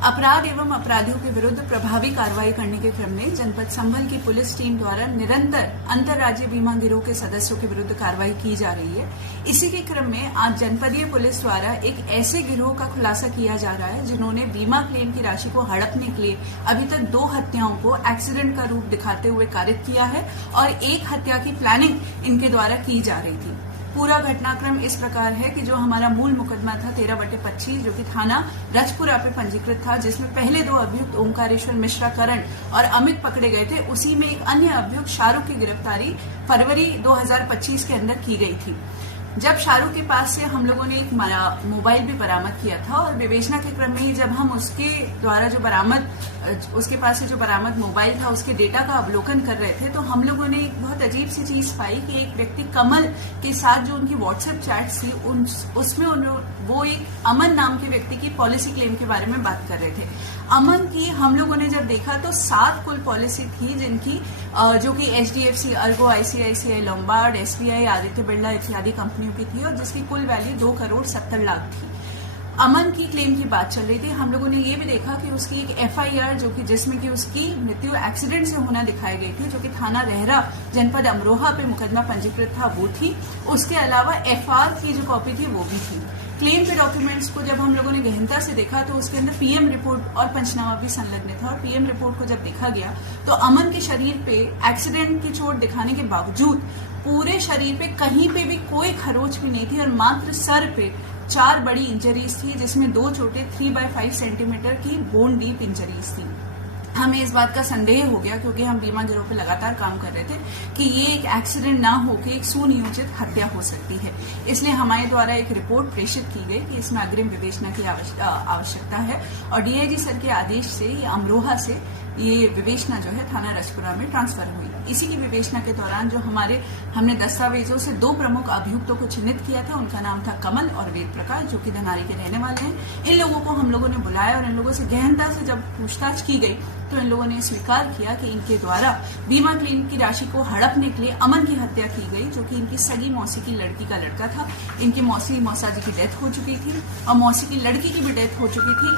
अपराध एवं अपराधियों के विरुद्ध प्रभावी कार्रवाई करने के क्रम में जनपद संभल की पुलिस टीम द्वारा निरंतर अंतर्राज्यीय बीमा गिरोह के सदस्यों के विरुद्ध कार्रवाई की जा रही है। इसी के क्रम में आज जनपदीय पुलिस द्वारा एक ऐसे गिरोह का खुलासा किया जा रहा है जिन्होंने बीमा क्लेम की राशि को हड़पने के लिए अभी तक 2 हत्याओं को एक्सीडेंट का रूप दिखाते हुए कारित किया है और 1 हत्या की प्लानिंग इनके द्वारा की जा रही थी। पूरा घटनाक्रम इस प्रकार है कि जो हमारा मूल मुकदमा था 13/25 जो कि थाना रजपुरा पे पंजीकृत था, जिसमें पहले 2 अभियुक्त ओंकारेश्वर मिश्रा करण और अमित पकड़े गए थे, उसी में एक अन्य अभियुक्त शाहरुख की गिरफ्तारी फरवरी 2025 के अंदर की गई थी। जब शाहरुख के पास से हम लोगों ने एक मोबाइल भी बरामद किया था और विवेचना के क्रम में ही जब हम उसके द्वारा उसके पास से जो बरामद मोबाइल था उसके डेटा का अवलोकन कर रहे थे तो हम लोगों ने एक बहुत अजीब सी चीज पाई कि एक व्यक्ति कमल के साथ जो उनकी व्हाट्सएप चैट्स थी उसमें वो एक अमन नाम के व्यक्ति की पॉलिसी क्लेम के बारे में बात कर रहे थे। अमन की हम लोगों ने जब देखा तो 7 कुल पॉलिसी थी जिनकी जो कि HDFC, Ergo, ICICI, Lombard, SBI, Aditya Birla इत्यादि कंपनियों की थी और जिसकी कुल वैल्यू 2,70,00,000 थी। अमन की क्लेम की बात चल रही थी। हम लोगों ने ये भी देखा कि उसकी एक FIR जो कि जिसमें कि उसकी मृत्यु एक्सीडेंट से होना दिखाई गई थी, जो कि थाना रहरा जनपद अमरोहा पे मुकदमा पंजीकृत था, वो थी। उसके अलावा FR की जो कॉपी थी वो भी थी। क्लेम के डॉक्यूमेंट्स को जब हम लोगों ने गहनता से देखा तो उसके अंदर PM रिपोर्ट और पंचनामा भी संलग्न था और PM रिपोर्ट को जब देखा गया तो अमन के शरीर पे एक्सीडेंट की चोट दिखाने के बावजूद पूरे शरीर पे कहीं पे भी कोई खरोच भी नहीं थी और मात्र सर पे 4 बड़ी इंजरीज थी, जिसमें 2 चोटें 3/5 सेंटीमीटर की बोन डीप इंजरीज थी। हमें इस बात का संदेह हो गया क्योंकि हम बीमा गिरोह पे लगातार काम कर रहे थे कि ये एक एक्सीडेंट ना होकर एक सुनियोजित हत्या हो सकती है। इसलिए हमारे द्वारा एक रिपोर्ट प्रेषित की गई कि इसमें अग्रिम विवेचना की आवश्यकता है और DIG सर के आदेश से ये अमरोहा से ये विवेचना जो है थाना रजपुरा में ट्रांसफर हुई। इसी की विवेचना के दौरान जो हमने दस्तावेजों से 2 प्रमुख अभियुक्तों को चिन्हित किया था, उनका नाम था कमल और वेद प्रकाश, जो कि धनारी के रहने वाले हैं। इन लोगों को हम लोगों ने बुलाया और इन लोगों से गहनता से जब पूछताछ की गई तो इन लोगों ने स्वीकार किया कि इनके द्वारा बीमा क्लेम की राशि को हड़पने के लिए अमन की हत्या की गई, जो कि इनकी सगी मौसी की लड़की का लड़का था। इनकी मौसा जी की डेथ हो चुकी थी और मौसी की लड़की की भी डेथ हो चुकी थी।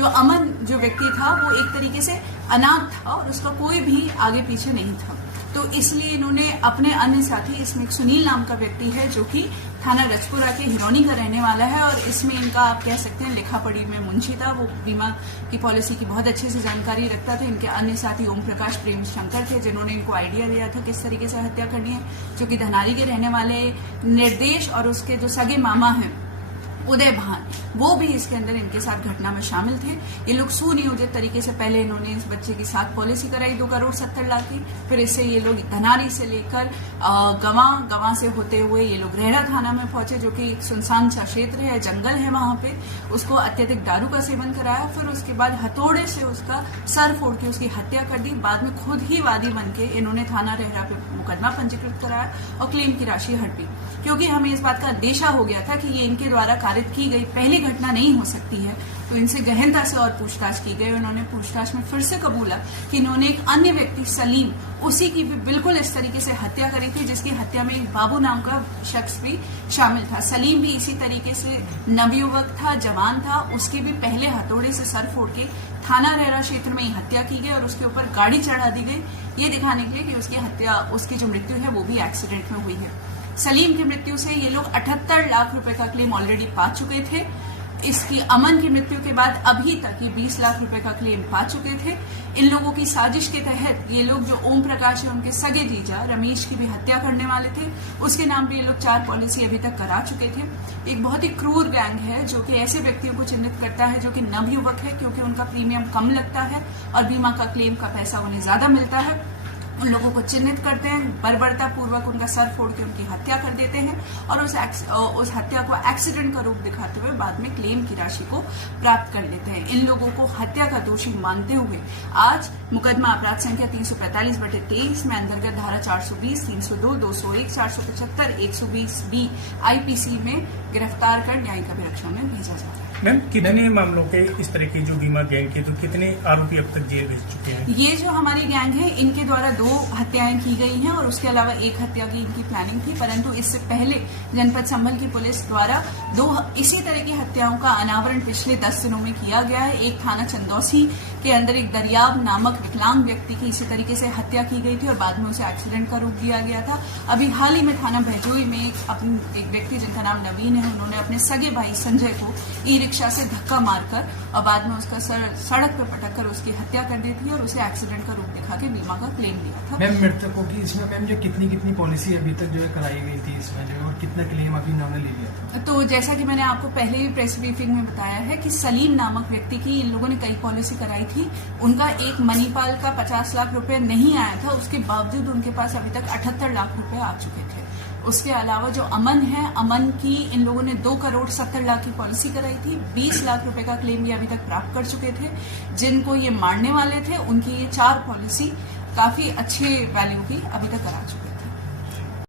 अमन जो व्यक्ति था वो एक तरीके से अनाथ था और उसका कोई भी आगे पीछे नहीं था, तो इसलिए इन्होंने अपने अन्य साथी, इसमें एक सुनील नाम का व्यक्ति है जो कि थाना रजपुरा के हिरौनी का रहने वाला है और इसमें इनका आप कह सकते हैं लिखा पढ़ी में मुंशी था, वो बीमा की पॉलिसी की बहुत अच्छे से जानकारी रखता था। इनके अन्य साथी ओम प्रकाश प्रेम शंकर थे जिन्होंने इनको आइडिया दिया था किस तरीके से हत्या करनी है, जो कि धनारी के रहने वाले निर्देश और उसके जो सगे मामा हैं उदय भान, वो भी इसके अंदर इनके साथ घटना में शामिल थे। ये लोग सुनियोजित तरीके से पहले इन्होंने इस बच्चे की साथ पॉलिसी कराई 2,70,00,000 की, फिर इससे ये लोग धनारी से लेकर गवां से होते हुए ये लोग रहरा थाना में पहुंचे, जो कि एक सुनसान सा क्षेत्र है, जंगल है वहां पे। उसको अत्यधिक दारू का सेवन कराया, फिर उसके बाद हथौड़े से उसका सर फोड़ के उसकी हत्या कर दी। बाद में खुद ही वादी बन के इन्होंने थाना रहरा पे मुकदमा पंजीकृत कराया और क्लेम की राशि हड़पी, क्योंकि हमें इस बात का अंदेशा हो गया था कि ये इनके द्वारा कारित की गई पहली घटना नहीं हो सकती है। तो इनसे गहनता से और पूछताछ की गई। उन्होंने पूछताछ में फिर से कबूला कि इन्होंने एक अन्य व्यक्ति सलीम, उसी की भी बिल्कुल इस तरीके से हत्या करी थी, जिसकी हत्या में एक बाबू नाम का शख्स भी शामिल था। सलीम भी इसी तरीके से नवयुवक था, जवान था, उसके भी पहले हथौड़े से सर फोड़ के थाना रहरा क्षेत्र में ही हत्या की गई और उसके ऊपर गाड़ी चढ़ा दी गई, ये दिखाने के लिए कि उसकी जो मृत्यु है वो भी एक्सीडेंट में हुई है। सलीम की मृत्यु से ये लोग 78 लाख रुपए का क्लेम ऑलरेडी पा चुके थे। इसकी अमन की मृत्यु के बाद अभी तक ये 20 लाख रुपए का क्लेम पा चुके थे। इन लोगों की साजिश के तहत ये लोग जो ओम प्रकाश है उनके सगे जीजा रमेश की भी हत्या करने वाले थे, उसके नाम पे ये लोग 4 पॉलिसी अभी तक करा चुके थे। एक बहुत ही क्रूर गैंग है जो कि ऐसे व्यक्तियों को चिन्हित करता है जो कि नवयुवक है, क्योंकि उनका प्रीमियम कम लगता है और बीमा का क्लेम का पैसा उन्हें ज्यादा मिलता है। उन लोगों को चिन्हित करते हैं, बर्बरता पूर्वक उनका सर फोड़ के उनकी हत्या कर देते हैं और उस हत्या को एक्सीडेंट का रूप दिखाते हुए बाद में क्लेम की राशि को प्राप्त कर लेते हैं। इन लोगों को हत्या का दोषी मानते हुए आज मुकदमा अपराध संख्या 345/23 में अंतर्गत धारा 420, 302, 201, 475, 120B IPC में गिरफ्तार कर न्यायिक अभिरक्षा में भेजा जा रहा है। मैम कितने मामलों के इस तरह की जो बीमा गैंग के तो कितने आरोपी अब तक जेल भेज चुके हैं? ये जो हमारी गैंग है इनके द्वारा 2 हत्याएं की गई हैं और उसके अलावा 1 हत्या की इनकी प्लानिंग थी, परंतु इससे पहले जनपद संभल की पुलिस द्वारा 2 इसी तरह की हत्याओं का अनावरण पिछले 10 दिनों में किया गया है। एक थाना चंदौसी के अंदर एक दरियाब नामक विकलांग व्यक्ति की इसी तरीके से हत्या की गई थी और बाद में उसे एक्सीडेंट का रूप दिया गया था। अभी हाल ही में थाना भैजोई में एक व्यक्ति जिनका नाम नवीन है, उन्होंने अपने सगे भाई संजय को ई रिक्शा से धक्का मारकर और बाद में उसका सड़क पर पटक कर उसकी हत्या कर दी थी और उसे एक्सीडेंट का रूप दिखा के बीमा का क्लेम दिया था। मैम मृतकों की इसमें मैम जो कितनी पॉलिसी अभी तक जो है कराई गई थी इसमें जो और कितना क्लेम अभी इन्होंने ले लिया था? तो जैसा कि मैंने आपको पहले ही प्रेस ब्रीफिंग में बताया है कि सलीम नामक व्यक्ति की इन लोगों ने कई पॉलिसी कराई थी। उनका एक मणिपाल का 50 लाख रुपए नहीं आया था, उसके बावजूद उनके पास अभी तक 78 लाख रुपए आ चुके थे। उसके अलावा जो अमन है, अमन की इन लोगों ने 2 करोड़ 70 लाख की पॉलिसी कराई थी। 20 लाख रुपए का क्लेम ये अभी तक प्राप्त कर चुके थे। जिनको ये मारने वाले थे उनकी ये 4 पॉलिसी काफी अच्छे वैल्यू की अभी तक करा चुके थे।